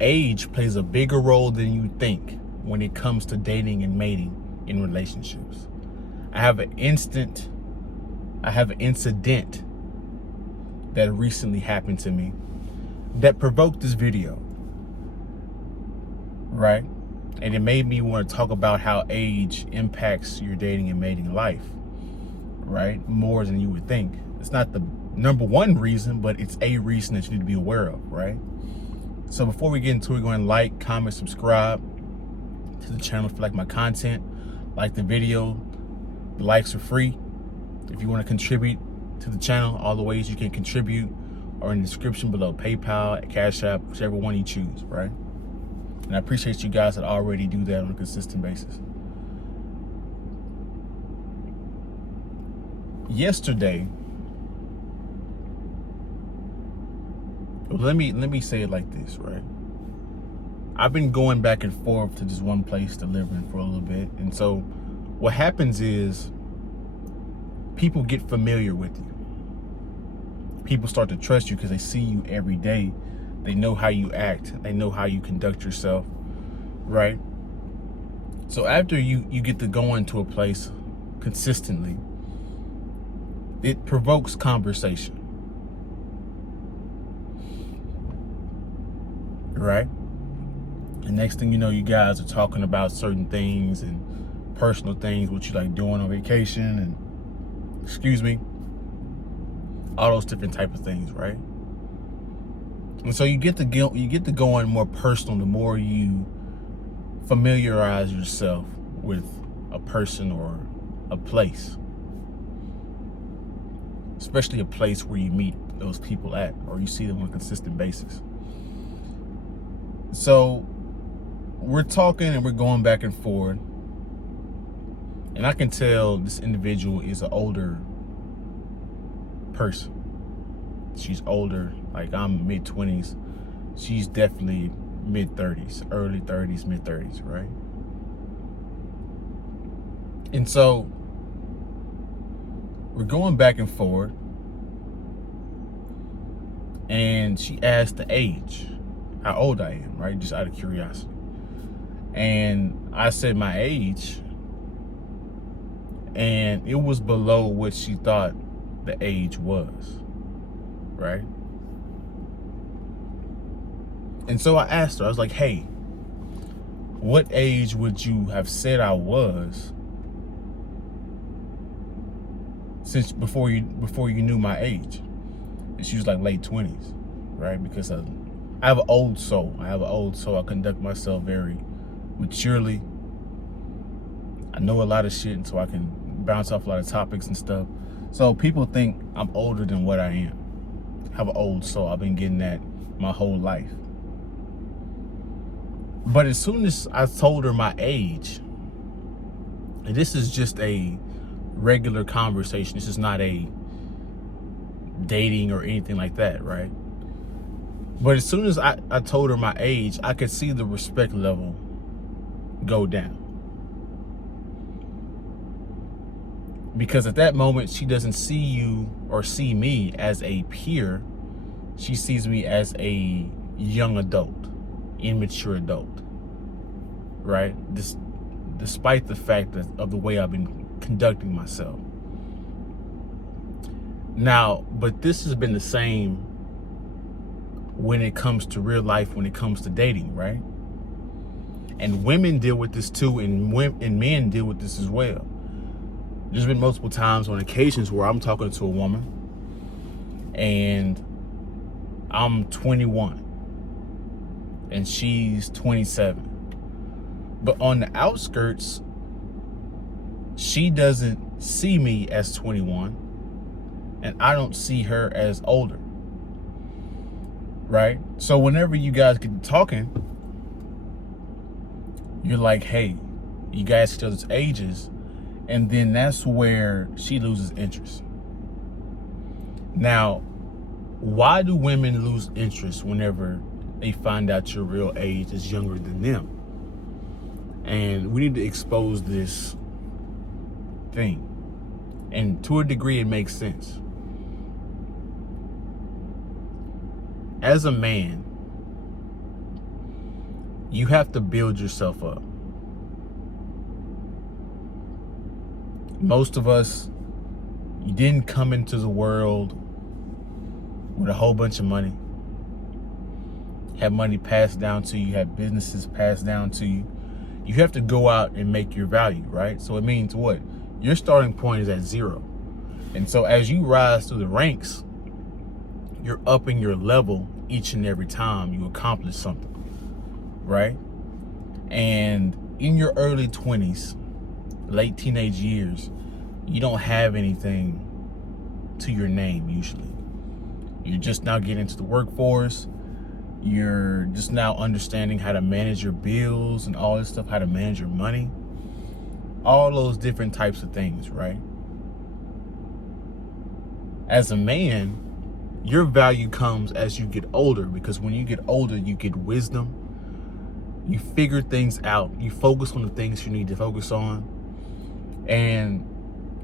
age plays a bigger role than you think when it comes to dating and mating in relationships. I have an incident that recently happened to me that provoked this video, right? And it made me want to talk about how age impacts your dating and mating life, right? More than you would think. It's not the number one reason, but it's a reason that you need to be aware of, right? So before we get into it, go ahead and like, comment, subscribe to the channel if you like my content. Like the video. The likes are free. If you want to contribute to the channel, all the ways you can contribute are in the description below. PayPal, Cashapp, whichever one you choose, right? And I appreciate you guys that already do that on a consistent basis. Yesterday, let me say it like this, right? I've been going back and forth to this one place delivering for a little bit. And so what happens is people get familiar with you. People start to trust you because they see you every day. They know how you act. They know how you conduct yourself, right? So after you get to go into a place consistently, it provokes conversation, right? And next thing you know, you guys are talking about certain things and personal things, what you like doing on vacation and, all those different type of things, right? And so you get to go on more personal the more you familiarize yourself with a person or a place, especially a place where you meet those people at or you see them on a consistent basis. So we're talking and we're going back and forth, and I can tell this individual is an older person. She's older, like I'm mid-20s. She's definitely mid-30s, early 30s, mid-30s, right? And so we're going back and forth, and she asked the age, how old I am, right? Just out of curiosity. And I said my age, and it was below what she thought the age was, right? And so I asked her, I was like, hey, what age would you have said I was since before you knew my age? And she was like late 20s, right? Because I have an old soul. I conduct myself very maturely. I know a lot of shit, and so I can bounce off a lot of topics and stuff. So people think I'm older than what I am. I have an old soul. I've been getting that my whole life. But as soon as I told her my age, and this is just a regular conversation, this is not a dating or anything like that, right? But as soon as I told her my age, I could see the respect level go down. Because at that moment, she doesn't see you or see me as a peer. She sees me as a young adult, immature adult, right? Despite the fact of the way I've been conducting myself. Now, but this has been the same when it comes to real life, when it comes to dating, right? And women deal with this too, and men deal with this as well. There's been multiple times on occasions where I'm talking to a woman and I'm 21 and she's 27. But on the outskirts, she doesn't see me as 21 and I don't see her as older, right? So whenever you guys get to talking, you're like, hey, you guys tell us ages. And then that's where she loses interest. Now, why do women lose interest whenever they find out your real age is younger than them? And we need to expose this thing. And to a degree, it makes sense. As a man, You have to build yourself up. Most of us, you didn't come into the world with a whole bunch of money. Have money passed down to you, have businesses passed down to you. You have to go out and make your value, right? So it means what? Your starting point is at 0. And so as you rise through the ranks, you're upping your level each and every time you accomplish something, right? And in your early 20s, late teenage years, you don't have anything to your name usually. You're just now getting into the workforce. You're just now understanding how to manage your bills and all this stuff, how to manage your money, all those different types of things, right? As a man, your value comes as you get older, because when you get older, you get wisdom. You figure things out. You focus on the things you need to focus on. And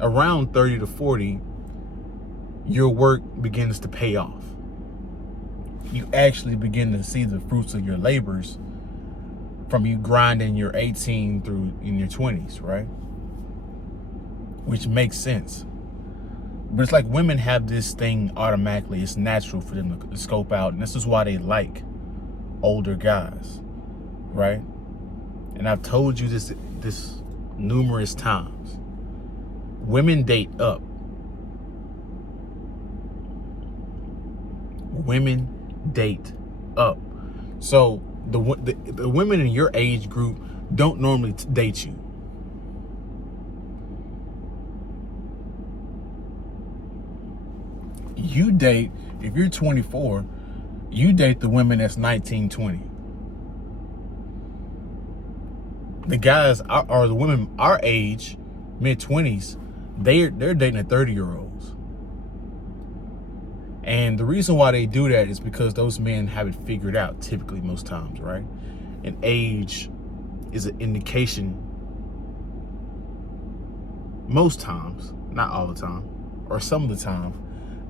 around 30 to 40, your work begins to pay off. You actually begin to see the fruits of your labors from you grinding your 18 through in your 20s, right? Which makes sense. But it's like women have this thing automatically. It's natural for them to scope out. And this is why they like older guys, right? And I've told you this numerous times. Women date up. Women date up. So the women in your age group don't normally date you. You date, if you're 24, you date the women that's 19, 20. The guys are the women our age, mid-20s, they're dating the 30-year-olds. And the reason why they do that is because those men have it figured out, typically, most times, right? And age is an indication, most times, not all the time, or some of the time,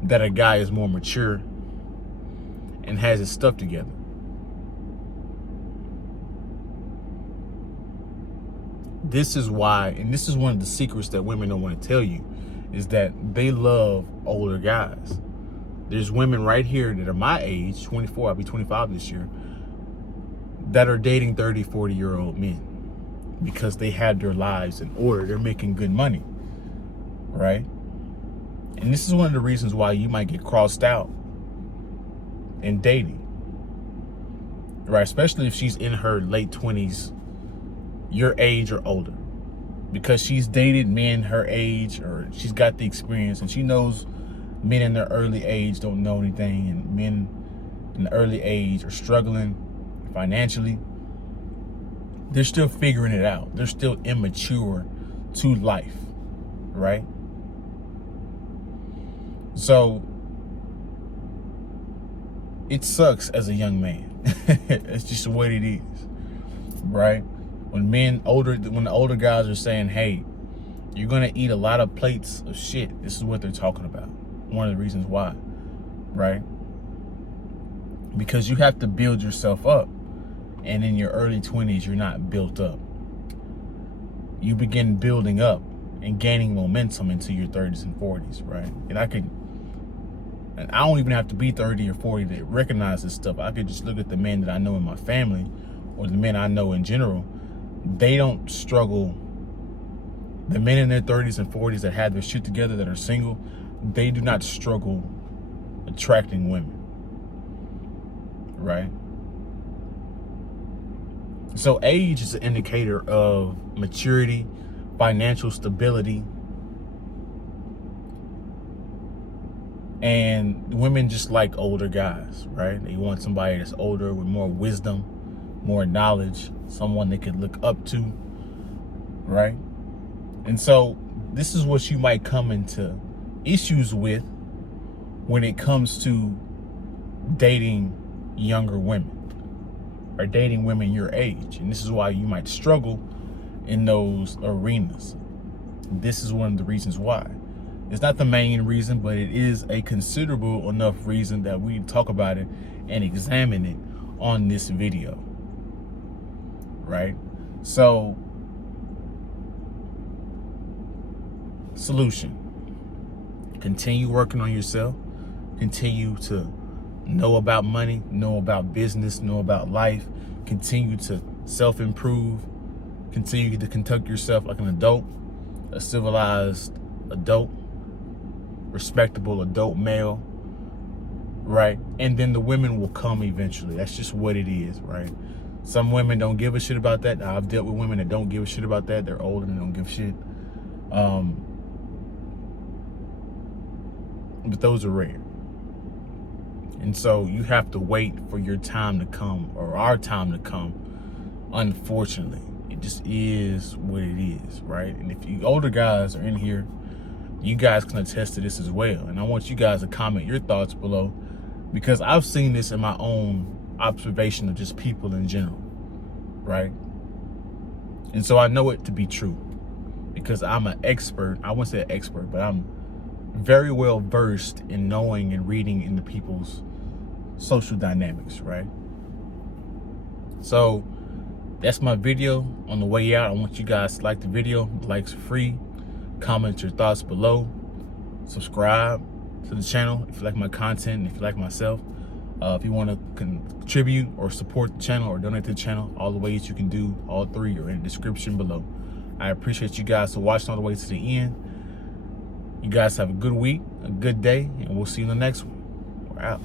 that a guy is more mature and has his stuff together. This is why, and this is one of the secrets that women don't want to tell you, is that they love older guys. There's women right here that are my age, 24, I'll be 25 this year, that are dating 30, 40-year-old men because they have their lives in order. They're making good money, right? And this is one of the reasons why you might get crossed out in dating, right? Especially if she's in her late 20s, your age or older, because she's dated men her age, or she's got the experience and she knows men in their early age don't know anything, and men in the early age are struggling financially. They're still figuring it out. They're still immature to life, right? So it sucks as a young man. It's just what it is, right? When the older guys are saying, hey, you're gonna eat a lot of plates of shit, this is what they're talking about. One of the reasons why, right? Because you have to build yourself up. And in your early 20s, you're not built up. You begin building up and gaining momentum into your 30s and 40s, right? And I don't even have to be 30 or 40 to recognize this stuff. I could just look at the men that I know in my family, or the men I know in general. They don't struggle. The men in their 30s and 40s that have their shit together, that are single, they do not struggle attracting women, right? So age is an indicator of maturity, financial stability, and women just like older guys, right? They want somebody that's older with more wisdom, more knowledge, someone they could look up to, right? And so this is what you might come into issues with when it comes to dating younger women or dating women your age. And this is why you might struggle in those arenas. This is one of the reasons why. It's not the main reason, but it is a considerable enough reason that we talk about it and examine it on this video. right? So, solution: continue working on yourself, continue to know about money, know about business, know about life, continue to self-improve, continue to conduct yourself like an adult, a civilized adult, respectable adult male, right? And then the women will come eventually. That's just what it is, right? Some women don't give a shit about that. I've dealt with women that don't give a shit about that. They're older and don't give a shit. But those are rare. And so you have to wait for your time to come, or our time to come, unfortunately. It just is what it is, right? And if you older guys are in here, you guys can attest to this as well. And I want you guys to comment your thoughts below, because I've seen this in my own observation of just people in general, right? And so I know it to be true because I'm an expert. I wouldn't say an expert, but I'm very well versed in knowing and reading into people's social dynamics, right? So that's my video. On the way out, I want you guys to like the video. Likes are free. Comment your thoughts below. Subscribe to the channel if you like my content, if you like myself. If you want to contribute or support the channel or donate to the channel, all the ways you can do, all three are in the description below. I appreciate you guys for watching all the way to the end. You guys have a good week, a good day, and we'll see you in the next one. We're out.